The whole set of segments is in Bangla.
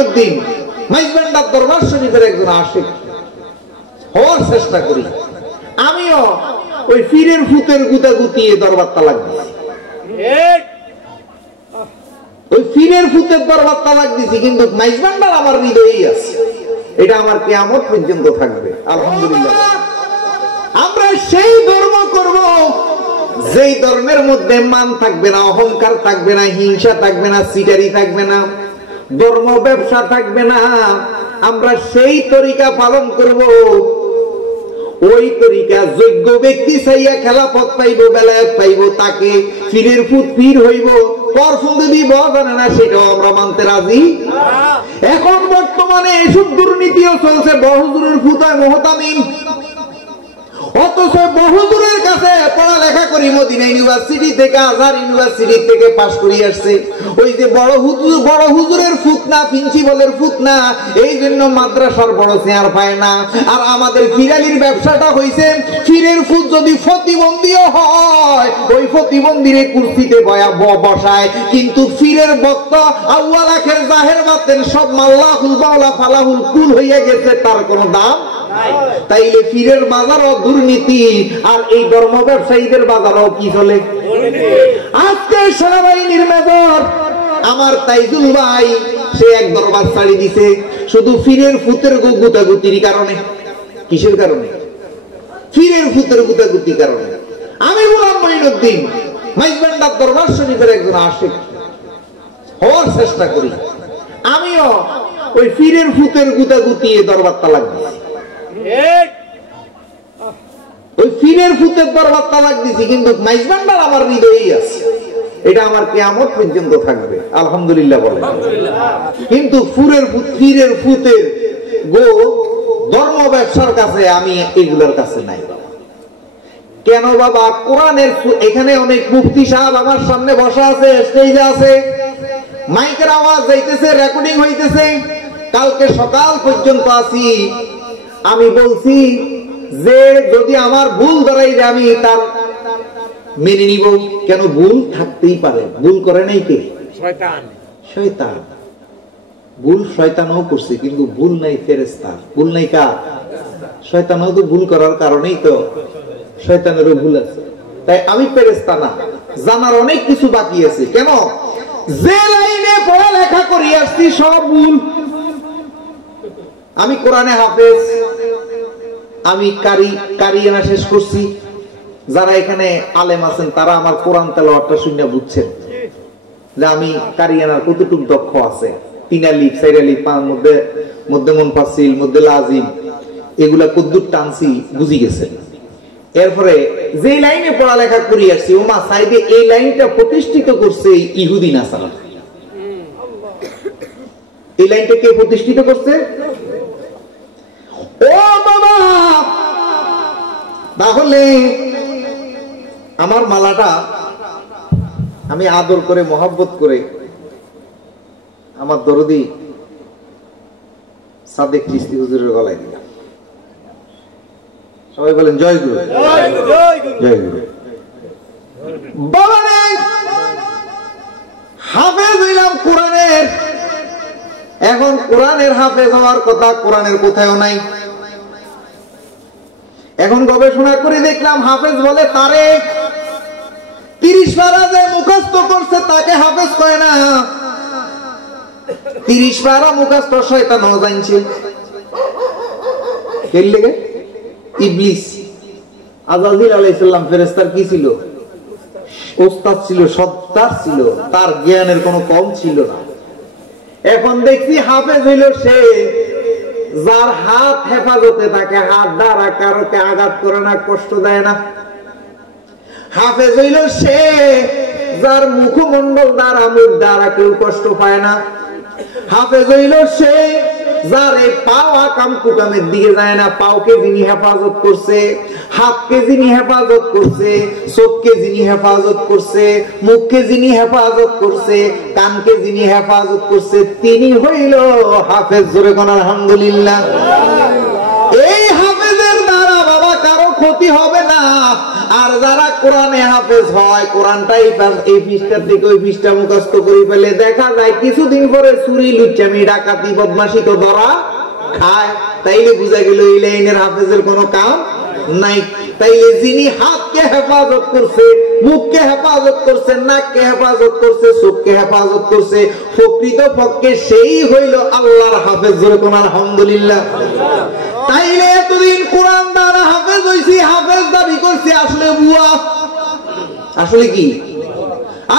মঈনুদ্দিন মাইজবান্ডার দরবার শরীফের একজন আশিক হওয়ার চেষ্টা করি। আমিও ওই পীরের ফুতের গুতা গুতিয়ে দরবার তালাক দিছি, ওই পীরের ফুতের দরবার তালাক দিছি, কিন্তু মাইজবান্ডার আমার হৃদয়েই আছে। এটা আমার কিয়ামত পর্যন্ত থাকবে। আলহামদুলিল্লাহ। আমরা সেই ধর্ম করব যেই ধর্মের মধ্যে মান থাকবে না, অহংকার থাকবে না, হিংসা থাকবে না, সিটারি থাকবে না, ধর্ম ব্যবসা থাকবে না। আমরা সেই তরিকা পালন করব, ওই তরিকা যোগ্য ব্যক্তি চাইয়া খেলাফত পাইব, বেলায়েত পাইব, তাকে পীরের ফুত পীর হইব, পরফুন্দ দিব জানে না, সেটাও আমরা মানতে রাজি। এখন বর্তমানে এসব দুর্নীতিও চলছে। বহুদূরের ফুতায় মহতামিম, অথচ বহুদূরের কাছে পড়ালেখা করি মদিনা ইউনিভার্সিটি থেকে, আজহার ইউনিভার্সিটি থেকে পাশ করে আসছে। ওই যে বড় হুজুরের ফুতনা, প্রিন্সিপালের ফুতনা, এই জন্য মাদ্রাসার বড় চেয়ার পায় না। আর আমাদের ফিরালির ব্যবসাটা হইছে, ফিরের ফুত যদি প্রতিবন্ধীও হয়, ওই প্রতিবন্ধীরে কুর্সিতে বসায়, কিন্তু ফিরের বক্ত আউয়াল আখের জাহের বাতেন সব মাল্লাহুল বাউলা ফালাহুল কুল হইয়া গেছে, তার কোনো দাম। তাইলে পীরের বাজারও দুর্নীতি, আর এই ধর্ম ব্যবসায়ীদের বাজারও কি চলে? আজকে সেনাবাহিনীর মেজর আমার তাইজুল ভাই, সে এক দরবার ছাড়ি দিছে শুধু পীরের ফুতের গুতাগুতির কারণে। কিসের কারণে? পীরের ফুতের গুতাগুতির কারণে। আমি গোলাম মঈনুদ্দিন মাইজবান্ডার দরবার শরীফের একজন আশিক হওয়ার চেষ্টা করি। আমিও ওই পীরের ফুতের গুতাগুতিয়ে দরবার তালাক দিছি, ওই পীরের ফুতের দরবার তালাক দিছি, কিন্তু মাইজবান্ডার আমার হৃদয়েই আছে। এটা আমার কিয়ামত পর্যন্ত থাকবে। আলহামদুলিল্লাহ বলেন। কিন্তু পীরের ফুতের গো ধর্ম ব্যবসার কাছে আমি এগুলোর কাছে নাই। কেন বাবা? কোরআনের এখানে অনেক মুফতি সাহেব আমার সামনে বসা আছে, স্টেজে আছে, মাইকের আওয়াজ যাইতেছে, রেকর্ডিং হইতেছে। কালকে সকাল পর্যন্ত আছি, আমি বলছি যে যদি আমার ভুল ধরাই যে আমি তার মেনে নিব। কেন? ভুল থাকতেই পারে। ভুল করে নাই কে? শয়তান। শয়তান ভুল শয়তানও করছে, কিন্তু ভুল নাই ফেরেশতা। ভুল নাই কার? শয়তানও তো ভুল করার কারণেই তো শয়তানেরও ভুল আছে। তাই আমি ফেরেশতা না, জানার অনেক কিছু বাকি আছে। কেন? যে লাইনে পড়ালেখা করি আসছি সব ভুল। আমি কোরআনে হাফেজ, আমি কারিয়ানা শেষ করছি। যারা এখানে আলেম আছেন তারা আমার কোরআন তেলাওয়াতটা শুনে বুঝছেন যে আমি কারিয়ানার কতটুকু দক্ষ আছে। 3 আলিফ 4 আলিফ, মধ্যে মুনফাসিল, মধ্যে লাজিম, এগুলা কদ্দুর টানছি বুঝি গেছেন। এরপরে যে লাইনে পড়ালেখা করি আসছি, ওমা সাইডে এই লাইনটা প্রতিষ্ঠিত করছে ইহুদি নাসারা। এই লাইনটা কে প্রতিষ্ঠিত করছে? ও বাবা, তাহলে আমার মালাটা আমি আদর করে মহব্বত করে আমার দরদি সাদেক চিশতি হুজুরের গলায় দিলাম। সবাই বলেন জয় গুরু। জয় গুরু। বাবা রে, হাফেজ হইলাম কোরআনের। এখন কোরআনের হাফেজ হওয়ার কথা কোরআনের কোথাও নাই। এখন গবেষণা করে দেখলাম হাফেজ বলে তারে 30 পারা যে মুখস্থ করছে তাকে হাফেজ কয় না। 30 পারা মুখস্থ শয়তান ও জানছে। কে লাগে? ইবলিস। আজাজিল আলাইহিস সালাম ফেরেশতার কি ছিল? ওস্তাদ ছিল, সত্তার ছিল, তার জ্ঞানের কোনো কম ছিল না। এখন দেখছি হাফেজ হইল সে যার হাত হেফাজতে থাকে, হাত দ্বারা কারোকে আঘাত করে না, কষ্ট দেয় না। হাফেজ হইল সে যার মুখমণ্ডল দ্বারা, মুখ দ্বারা কেউ কষ্ট পায় না। হাফেজ হইল সে যার এই পাও আকাম কুকামের দিকে যায় না, পাওকে যিনি হেফাজত করছে, হাতকে যিনি হেফাজত করছে, চোখকে যিনি হেফাজত করছে, মুখকে যিনি হেফাজত করছে, কানকে যিনি হেফাজত করছে, তিনি হইল হাফেজ। জোরে কোন আলহামদুলিল্লাহ। এই হাফেজের দ্বারা বাবা কারো ক্ষতি হবে না, আর যারা কোরআনে হাফেজ হয়, কোরআনটা এই পৃষ্ঠার থেকে ওই পৃষ্ঠা মুখস্থ করে ফেলে, দেখা যায় কিছুদিন পরে চুরি লুচ্চামি ডাকাতি বদমাশি তো ধরা খায়। তাইলে বুঝা গেল এই লাইনের হাফেজের কোনো কাম নাই। তাইলে যিনি হাতকে হেফাজত করছে, মুখকে হেফাজত করছে, নাককে হেফাজত করছে, চোখকে হেফাজত করছে, প্রকৃত পক্ষে সেই হইল আল্লাহর হাফেজ। যেরকম আলহামদুলিল্লাহ। তাইলে এতদিন কোরআন দ্বারা হাফেজ হইছি, হাফেজ দাবি করছি, আসলে বুয়া। আসলে কি?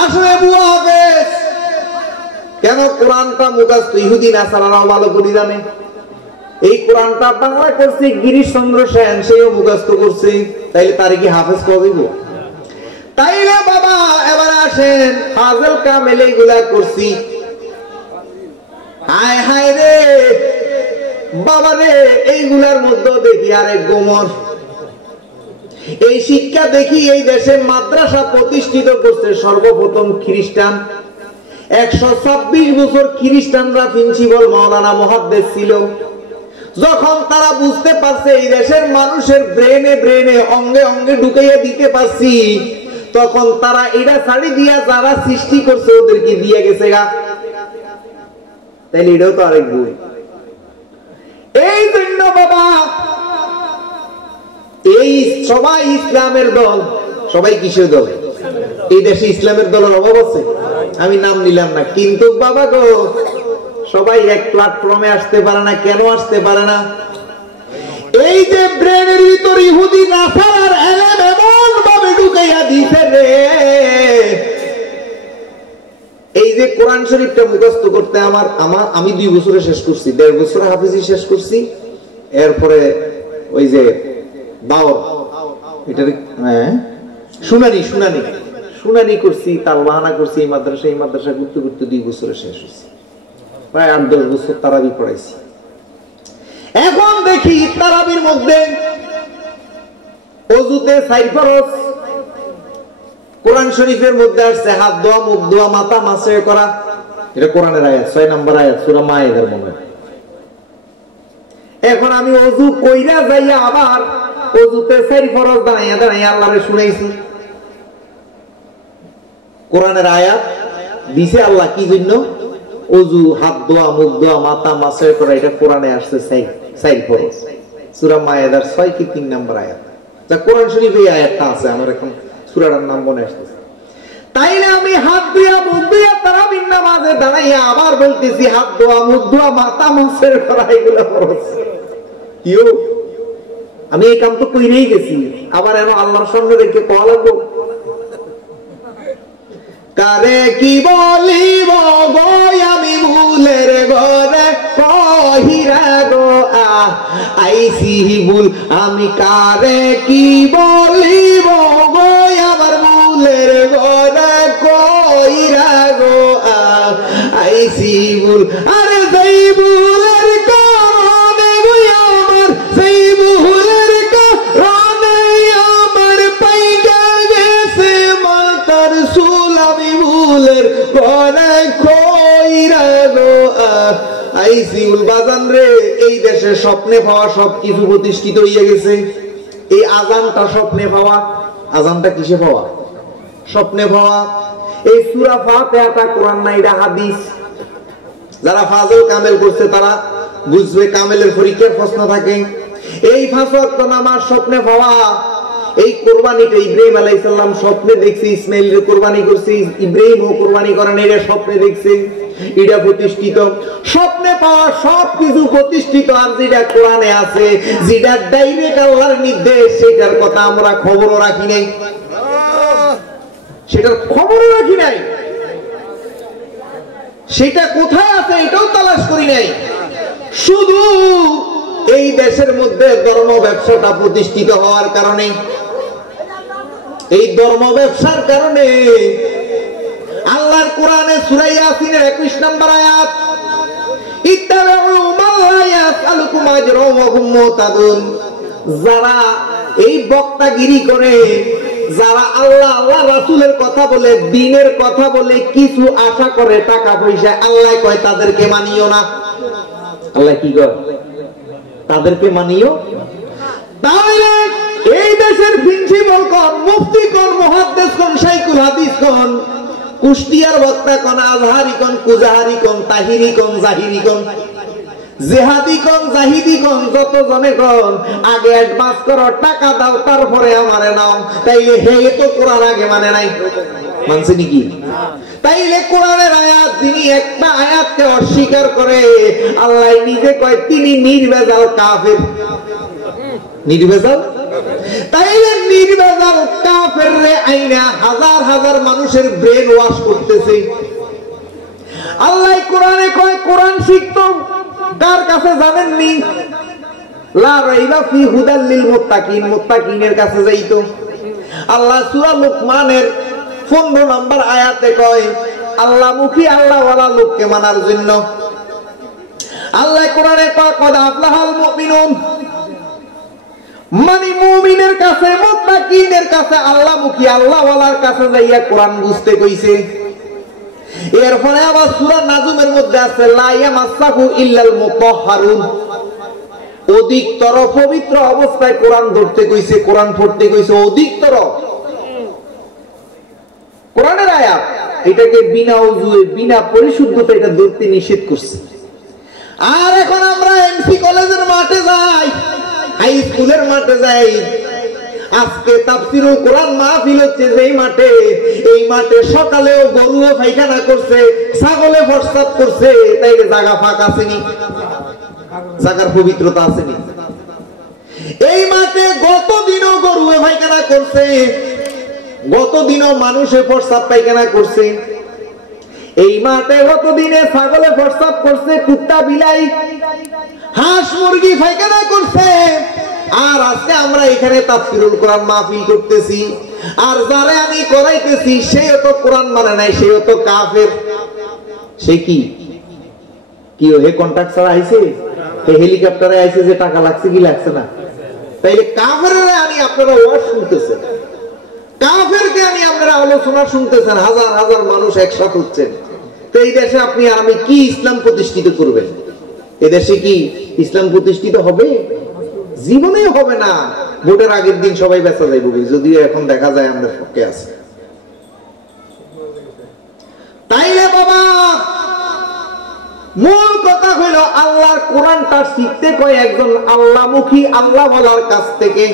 আসলে বুয়া হাফেজ। কেন? কোরআনটা মুখস্থ ইহুদি নাসারারাও ভালো করে জানে। এই কোরআনটা বাংলা করছে গিরিশ চন্দ্র সেন, সেও মুখস্থ করছে। তাইলে তারে কি হাফেজ কবে? তাইলে বাবা এবার আসেন, ফাজল কামেল এইগুলা করছি। হায় হায় রে বাবা রে, এইগুলার মধ্যে দেখি আরেক গোমর। এই শিক্ষা দেখি এই দেশে মাদ্রাসা প্রতিষ্ঠিত করছে সর্বপ্রথম খ্রিস্টান। 126 বছর খ্রিস্টানরা প্রিন্সিপাল মাওলানা মুহাদ্দিস ছিল। যখন তারা বুঝতে পারছে এই দেশের মানুষের ব্রেনে ব্রেনে অঙ্গে অঙ্গে ঢুকাইয়া দিতে পারছি, তখন তারা এটা ছাড়ি দিয়া যারা সৃষ্টি করছে ওদেরকে দিয়ে গেছে গা। তাইলে এটাও তো আরেক ভুল। এই জন্য বাবা এই সবাই ইসলামের দল। সবাই কিসের দল? এই দেশে ইসলামের দলের অভাব আছে? আমি নাম নিলাম না, কিন্তু বাবা গো সবাই এক প্ল্যাটফর্মে আসতে পারে না। কেন আসতে পারে না? এই যে ব্রেনের ভিতর ইহুদি নাসারার এলেম এমন ভাবে ঢুকাইয়া দিতে রে। এই যে কোরআন শরীফটা মুখস্থ করতে আমি 2 বছরে শেষ করছি, 1.5 বছরে হাফিজি শেষ করছি। এরপরে ওই যে দাওয়াত, এটা শুনানি করছি, তালবাহানা করছি, এই মাদ্রাসা ঘুরতে ঘুরতে 2 বছরে শেষ হয়েছে। প্রায় 8-10 বছর তারাবি পড়াইছি। এখন দেখি তারাবির মধ্যে ওযুতে 4 ফরজ। কোরআন শরীফের মধ্যে আসছে হাত ধোয়া, মুখ ধোয়া, মাথা মাসে করা। এটা কোরআনের আয়াত, 6 নম্বর আয়াত, সূরা মায়েদার মধ্যে। এখন আমি ওযু কইরা যাইয়া আবার ওযুতে 4 ফরজ দাঁড়াইয়া দাঁড়াইয়া আল্লাহরে শুনাইছি। কোরআনের আয়াত দিছে আল্লাহ কি জন্য? ওযু, হাত ধোয়া, মুখ ধোয়া, মাথা মাসে করা। এটা কোরআনে আসছে 4 ফরজ, সূরা মায়েদার 6 কি 3 নম্বর আয়াত। যা কোরআন শরীফে এই আয়াতটা আছে, আমার এখন সূরাটার নাম মনে আসতেছে। তাইলে আমি হাত ধোয়া, মুখ ধোয়া তারাবির নামাজে দাঁড়াইয়া আবার বলতেছি হাত ধোয়া, মুখ ধোয়া, মাথা মাসে করা, এগুলো ফরজ। কিও আমি এই কাম তো কইরেই গেছি, আবার এমন আল্লাহর সামনে রেখে কওয়া লাগবো? কারে কি বলিব গো আমি ভুলের ঘরে কহিরা গো আইসি ভুল। আমি কারে কি বলিব গো আমার ভুলের ঘরে কহিরা গো আইসি ভুল। আরে সেই ভুলের কারণে গো আমার, সেই ভুলের কারণে আমার পাইগা গেছে মাতার সুল। আমি ভুলের ঘরে কইরা গো আইসি ভুল। বাজান রে, এই দেশে স্বপ্নে পাওয়া সবকিছু প্রতিষ্ঠিত হইয়া গেছে। এই আজানটা স্বপ্নে পাওয়া। আজানটা কিসে পাওয়া? স্বপ্নে পাওয়া। এই সূরা ফাতিহাটা কোরআন না, এটা হাদিস। যারা ফাজল কামেল করছে তারা বুঝবে, কামেলের পরীক্ষার প্রশ্ন থাকে। এই 5 ওয়াক্ত নামাজ স্বপ্নে পাওয়া। এই কোরবানিটা ইব্রাহিম আলাইহিস সালাম স্বপ্নে দেখছে, ইসমাইলের কোরবানি করছে, ইব্রাহিমও কোরবানি করেন, এটা স্বপ্নে দেখছে। এটা প্রতিষ্ঠিত। স্বপ্নে পাওয়া সবকিছু প্রতিষ্ঠিত। আর যেটা কোরআনে আছে, যেটা ডাইরেক্ট আল্লাহর নির্দেশ, সেটার কথা আমরা খবরও রাখি নাই। সেটার খবরও রাখি নাই। সেটা কোথায় আছে এটাও তালাশ করি নাই। শুধু এই দেশের মধ্যে ধর্ম ব্যবসাটা প্রতিষ্ঠিত হওয়ার কারণে, এই ধর্ম ব্যবসার কারণে আল্লাহর কোরআনে সূরা ইয়াসিনের 21 নম্বর আয়াত, ইত্তাবিউ মা লা ইয়াসআলুকুম আজরা ওয়া হুম মুহতাদুন। যারা এই বক্তাগিরি করে, যারা আল্লাহ রাসূলের কথা বলে, দ্বীনের কথা বলে, কিছু আশা করে টাকা পয়সা, আল্লাহ কয় তাদেরকে মানিও না। আল্লাহ কি কয়? তাদেরকে মানিও। তাহলে এই দেশের প্রিন্সিপাল কোন, মুফতি কোন, মুহাদ্দিস কোন, শাইখুল হাদিস কোন, কুষ্টিয়ার বক্তা কোন, আজহারি কোন, কুজাহারি কোন, তাহিরি কোন, জাহিরি কোন, জেহাদি কোন, জাহিদি কোন, যত জনে কোন, আগে অ্যাডভান্স করো, টাকা দাও, তারপরে আমারে নাও। তাইলে হে তো কোরআন আগে মানে নাই, মানছে নাকি? তাইলে কোরআনের আয়াত, যিনি একটা আয়াতকে অস্বীকার করে, আল্লাহ নিজে কয় তিনি নির্ভেজাল কাফের। নির্ভেজাল? তাইলে নির্ভেজাল কাফের রে আইনা হাজার হাজার মানুষের ব্রেন ওয়াশ করতেছে। আল্লাহ কোরআনে কয় কোরআন শিখতো কার কাছে জানেননি? লা রাইবা ফি হুদাল লিল মুত্তাকিন, মুত্তাকিনের কাছে যাইতো। আল্লাহ সূরা লুকমানের 15 নম্বর আয়াতে কয় আল্লাহমুখী আল্লাহওয়ালা লোককে মানার জন্য। আল্লাহ কোরআনে কয় কদ আফলাহাল মুমিনুন, মানে মুমিনের কাছে, মুত্তাকিনের কাছে, আল্লাহমুখী আল্লাহওয়ালার কাছে যাইয়া কোরআন বুঝতে কইছে। এরপরে আবার সূরা নাজমের মধ্যে আছে লা ইয়ামাসসাহু ইল্লাল মুতাহহারুন, অধিকতর পবিত্র অবস্থায় কোরআন ধরতে কইছে, কোরআন পড়তে কইছে অধিকতর। কোরআনের আয়াত এটাকে বিনা ওযুয়ে, বিনা পরিশুদ্ধতা এটা ধরতে নিষেধ করছে। আর এখন আমরা এমসি কলেজের মাঠে যাই, হাই স্কুলের মাঠে যাই, আজকে তাফসীরুল কোরআন মাহফিল হচ্ছে যেই মাঠে, এই মাঠে সকালেও গরুও পায়খানা করছে, ছাগলে প্রস্রাব করছে, তাইলে জায়গা ফাঁকা আসেনি? জায়গার পবিত্রতা আসেনি? এই মাঠে গতদিনও গরুয়ে পায়খানা করছে, গতদিনও মানুষে প্রস্রাব পায়খানা করছে, এই মাঠে গতদিনে ছাগলে প্রস্রাব করছে, কুত্তা বিলাই হাঁস মুরগি পায়খানা করছে। আর আজকে আমরা এখানে তাফসীরুল কোরআন মাহফিল করতেছি, আর যারা আমি করাইতেছি সেও তো কোরআন মানে নাই, সেও তো কাফের। সে কি কি হে কন্ট্রাক্ট ছাড়া আইছে, হে হেলিকপ্টারে আইছে, যে টাকা লাগছে কি লাগছে না? তাইলে কাফেররা আমি আপনারা ওয়াজ শুনতেছেন, কাফেরকে আমি আপনারা আলোচনা শুনতেছেন, হাজার হাজার মানুষ একসাথে হচ্ছেন। তো এই দেশে আপনি আর আমি কি ইসলাম প্রতিষ্ঠিত করবেন? এদেশে কি ইসলাম প্রতিষ্ঠিত হবে? জীবনেও হবে না। ভোটের আগের দিন সবাই বেঁচে যাইব, যদিও এখন দেখা যায় আমরা পক্ষে আছে। তাইলে বাবা মূল কথা হইল আল্লাহর কোরআনটা শিখতে কয় একজন আল্লাহমুখী আল্লাহওয়ালার কাছ থেকে,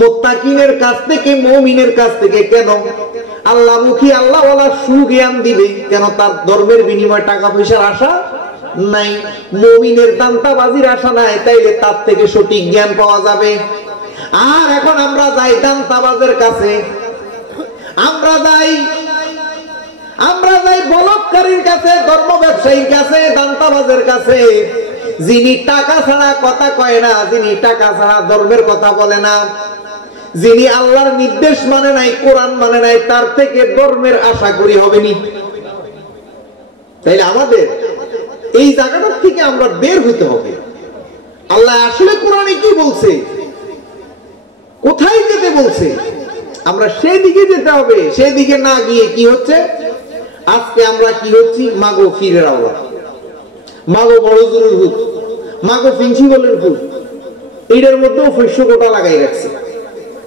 মুত্তাকিনের কাছ থেকে, মুমিনের কাছ থেকে। কেন? আল্লাহমুখী আল্লাহওয়ালা সুজ্ঞান দিবে। কেন? তার ধর্মের বিনিময়ে টাকা পয়সার আশা নাই, মুমিনের দান্তাবাজির আশা নাই, তাইলে তার থেকে সঠিক জ্ঞান পাওয়া যাবে। আর এখন আমরা যাই দান্তাবাজের কাছে, আমরা যাই বলৎকারীর কাছে, ধর্ম ব্যবসায়ীর কাছে, দান্তাবাজের কাছে, যিনি টাকা ছাড়া কথা কয় না, যিনি টাকা ছাড়া ধর্মের কথা বলে না, যিনি আল্লাহর নির্দেশ মানে নাই, কোরআন মানে নাই, তার থেকে ধর্মের আশা করি হবে নি। তাইলে আমাদের এই জায়গাটার থেকে আমরা বের হইতে হবে। আল্লাহ আসলে কোরআনে কি বলছে, কোথায় যেতে বলছে, আমরা সেই দিকে যেতে হবে। সেই দিকে না গিয়ে কি হচ্ছে, আজকে আমরা কি হচ্ছি, মাগো ফিরের আওলা, মাগো বড় জরুর ভূত, মাগো প্রিন্সিপালের ভূত, এটার মধ্যেও শস্য কোটা লাগাই রাখছে।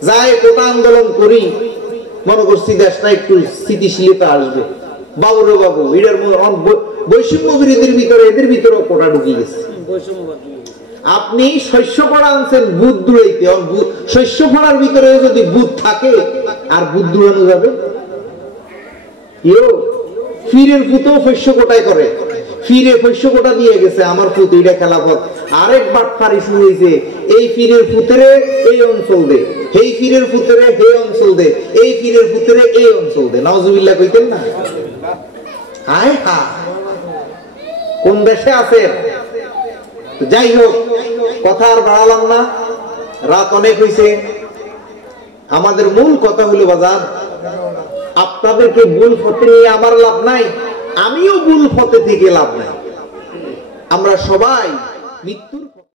যাই কোটা আন্দোলন করি, মনে করছি দেশটা একটু স্থিতিশীলতা আসবে। বাবুরে বাবু, এটার বৈষম্য বিরোধীর ভিতরে, এদের ভিতরেও কোটা ঢুকিয়ে গেছে। আপনি শস্য পড়া আনছেন বুধ দূরাইতে, শস্য পড়ার ভিতরে যদি বুধ থাকে আর বুধ দূরানো যাবে? ফিরের ফুতেও শস্য কোটায় করে, ফিরে শস্য কোটা দিয়ে গেছে, আমার ফুত এটা খেলাফত। আরেক বাটপারি শুরু হয়েছে, এই ফিরের ফুতেরে এই অঞ্চল দে, এই ফিরের ফুতেরে এই অঞ্চল দে, এই ফিরের ফুতেরে এই অঞ্চল দে। নাউজুবিল্লাহ কইতেন না? হায় হা, কোন দেশে আছেন? যাই হোক, কথা আর বাড়ালাম না, রাত অনেক হয়েছে। আমাদের মূল কথা হলো বাজার, আপনাদেরকে ভুল পথে নিয়ে আমার লাভ নাই, আমিও ভুল পথে থেকে লাভ নাই। আমরা সবাই মৃত্যুর